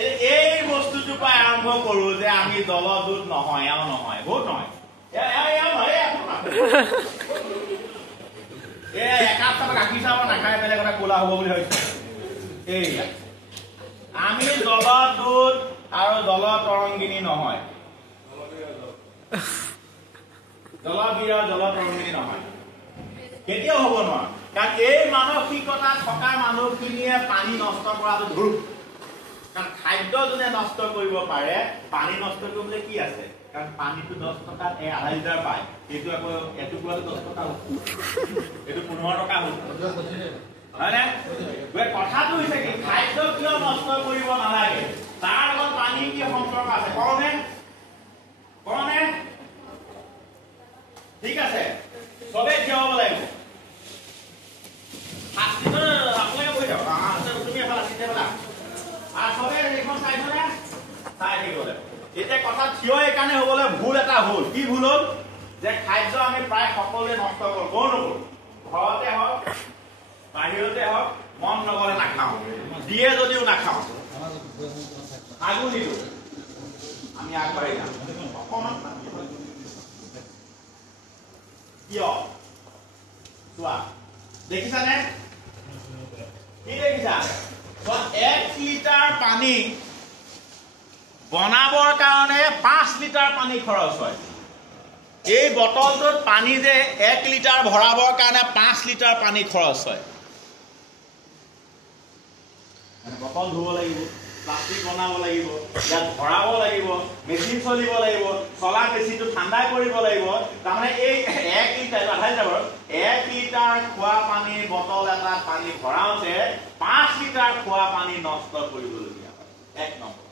এই বস্তুটোৰ পৰা আৰম্ভ কৰো যে আমি জলদূত নহয় আৰু নহয় বহুত নহয় একাপ চাপ গাখীৰ চাপ নাখাই বেলেগ কথা ক'লা হ'ব বুলি ভাবিছে এইয়া আমি জলদূত আৰু জল তৰংগিনী নহয় জলবিৰা জল তৰংগিনী নহয় কেতিয়াও হ'ব নোৱাৰে কাৰণ এই মানসিকতা থকা মানুহখিনিয়ে পানী নষ্ট কৰাটো ধুৰ কাৰণ খাদ্য যোনে নষ্ট কৰিব পাৰে পানী নষ্ট কৰিবলৈ কি আছে কাৰণ পানীটো 10 টকাত আধা লিটাৰ পায় এইটো আকৌ এটুকুৰাটো 10 টকা হ'ল এইটো 15 টকা হ'ল হয়নে কথাটো হৈছে কি খাদ্য কিয় নষ্ট কৰিব নালাগে তাৰ লগত পানী কি সম্পৰ্ক আছে কৰণে ঠিক আছে সবে থিয় হ'ব লাগিব আপোনালোকে কৈ যাওক তুমি এফালে চিন্তা পেলা আৰু সবে এইখন চাই থলে চাই থাকিবলৈ এতিয়া কথা থিয় এইকাৰণে হ'বলৈ ভুল এটা হ'ল কি ভুল হ'ল যে খাদ্য আমি প্ৰায় সকলোৱে নষ্ট কৰোঁ কৰো নকৰোঁ ঘৰতে হওক বাহিৰতে হওক মন নগ'লে নাখাওঁ দিয়ে যদিও নাখাওঁ আগো নিদিওঁ আমি আগবাঢ়ি যাম অকণমান কিয় চোৱা দেখিছানে কি দেখিছা 1 লিটাৰ পানী বনাবৰ কাৰণে 5 লিটাৰ পানী খৰচ হয় এই বটলটোত পানী যে 1 লিটাৰ ভৰাবৰ কাৰণে 5 লিটাৰ পানী খৰচ হয় বটল ধুব লাগিব প্লাষ্টিক বনাব লাগিব ইয়াত ভৰাব লাগিব মেচিন চলিব লাগিব চলা মেচিনটো ঠাণ্ডা কৰিব লাগিব তাৰমানে এই 1 লিটাৰ আধা লিটাৰ 1 লিটাৰ খোৱা পানীৰ বটল এটা পানী ভৰাওঁতে 5 লিটাৰ খোৱা পানী নষ্ট কৰিবলগীয়া হয় 1 নম্বৰ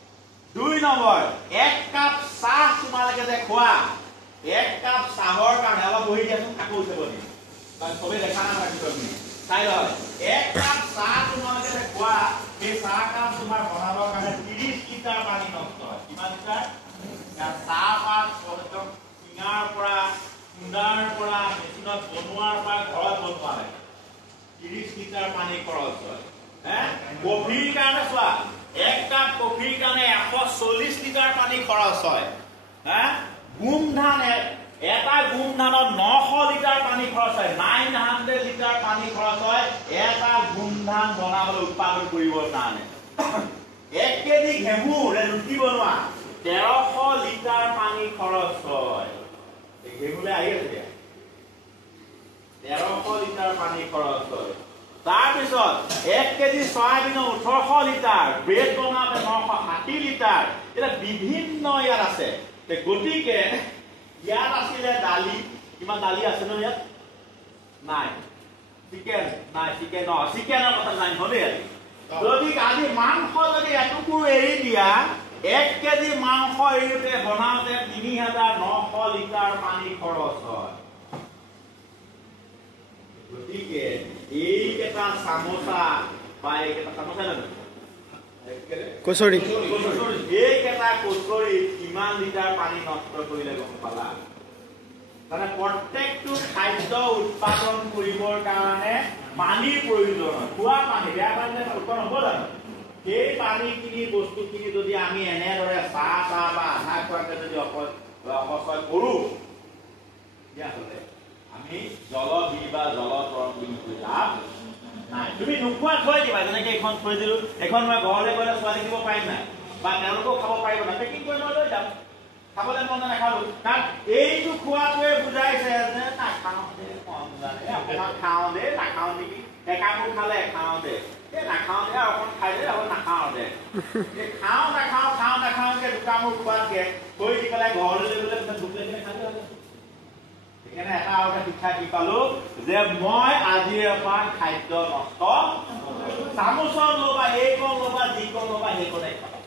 2 নম্বৰ 1 কাপ চাহ তোমালোকে যে খোৱা 1 কাপ চাহৰ কাৰণে অলপ বহি দিয়াচোন আকৌ উঠিব দিম কাৰণ সবেই দেখা নাপায় চাই লয় 1 কাপ চাহ তোমালোকে যে খোৱা এই চাহ কাপ তোমাৰ বনাবৰ কাৰণে 30 লিটাৰ পানী নষ্ট হয় কিমান লিটাৰ চাহপাত চিঙাৰ পৰা কুন্দাৰ পৰা মেচিনত বনোৱাৰ পৰা ঘৰত বনোৱালৈ 30 লিটাৰ পানী খৰচ হয় কফিৰ কাৰণে চোৱা 1 কাপ কফিৰ কাৰণে 140 লিটাৰ পানী খৰচ হয় গোমধান এটা গোমধানত 900 লিটাৰ পানী খৰচ হয় 900 লিটাৰ পানী খৰচ হয় এটা গোমধান বনাবলৈ উৎপাদন কৰিবৰ কাৰণে 1 কেজি ঘেঁহুৰে ৰুটি বনোৱা 1300 লিটাৰ পানী খৰচ হয় ঘেঁহুলে আহি আছে 1300 লিটাৰ পানী খৰচ হয় তাৰপিছত 1 কেজি সয়াবিনৰ 1800 লিটাৰ ব্ৰেড বনাওঁতে 960 লিটাৰ এটা বিভিন্ন ইয়াত আছে গতিকে ইয়াত আছিলে দালি কিমান দালি আছে ন ইয়াত নাই চিকেন নাই চিকেনৰ কথা নাই হলে যদি আজি মাংস যদি এটুকুৰ এৰি দিয়া 1 কেজি মাংস এৰিতে বনাওঁতে 3900 লিটাৰ পানী খৰচ হয় গতিকে এইকেইটা চামোচা বা এইকেইটা চামোচা জানো কচৰি এইকেইটা কচৰি কিমান লিটাৰ পানী নষ্ট কৰিলে গম পালা মানে প্ৰত্যেকটো খাদ্য উৎপাদন কৰিবৰ কাৰণে পানীৰ প্ৰয়োজন হয় খোৱা পানী বেয়া পানী উৎপন্ন হ'ব জানো সেই পানীখিনি বস্তুখিনি যদি আমি এনেদৰে চাহ বা আধা খোৱাকে যদি অপচয় কৰোঁ তেতিয়াহ'লে আমি জলবিল বা জল তৰংগিনী কৰি লাভ নাই তুমি নোখোৱা থৈ দিবা যেনেকে এইখন থৈ দিলো এখন মই ঘৰলৈ গ'লে ছোৱালী দিব পাৰিম নাই বা তেওঁলোকেও খাব পাৰিব নাই পেকিং কৰি লৈ যাম খাবলৈ মন নাখালো কাৰণ এইটো খোৱাটোৱে বুজাইছে যে নাখাওঁ দে কম জানে অকণমান খাওঁ দে নাখাওঁ নেকি একাপোৰ খালে খাওঁ দে নাখাওঁ দে অকণ খাই দে আকৌ নাখাওঁ দে খাওঁ নাখাওঁকে দুকামোৰ খোৱাতকে থৈ দি পেলাই ঘৰলৈ লৈ গ'লে পিছত ভোক লাগিলে খালে হ'ব সেইকাৰণে এটা আৰু এটা শিক্ষা কি পালো যে মই আজিৰ পৰা খাদ্য নষ্ট চামুচৰ ল'বা এইকণ ল'বা যিকণ ল'বা সেইকণে খাবা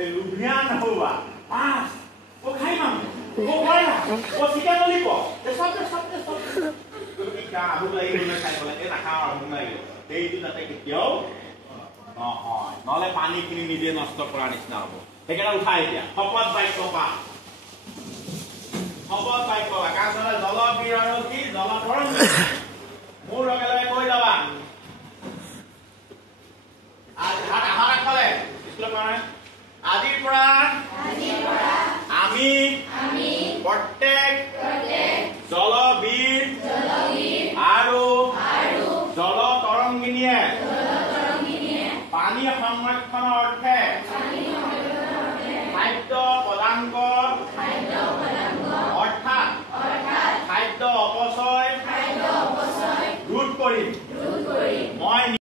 এই লুভিয়া নহ'বা মাছ খাই চিকেন ললিপ আহু লাগিব খাই পেলাই নাখাওঁ আহু লাগিব সেইটো যাতে কেতিয়াও নহয় নহ'লে পানীখিনি নিজে নষ্ট কৰাৰ নিচিনা হ'ব সেইকাৰণে উঠাই এতিয়া শপত বাক্য পা শপত বাক্য আকাশলে জলবিৰ কি জলতৰংগিনী মোৰ লগে লগে কৈ যাবা হাত আগফালে আজিৰ পৰা আমি প্ৰত্যেক জলবীৰ আৰু জলতৰঙ্গিনীয়ে পানী সংৰক্ষণৰ অৰ্থে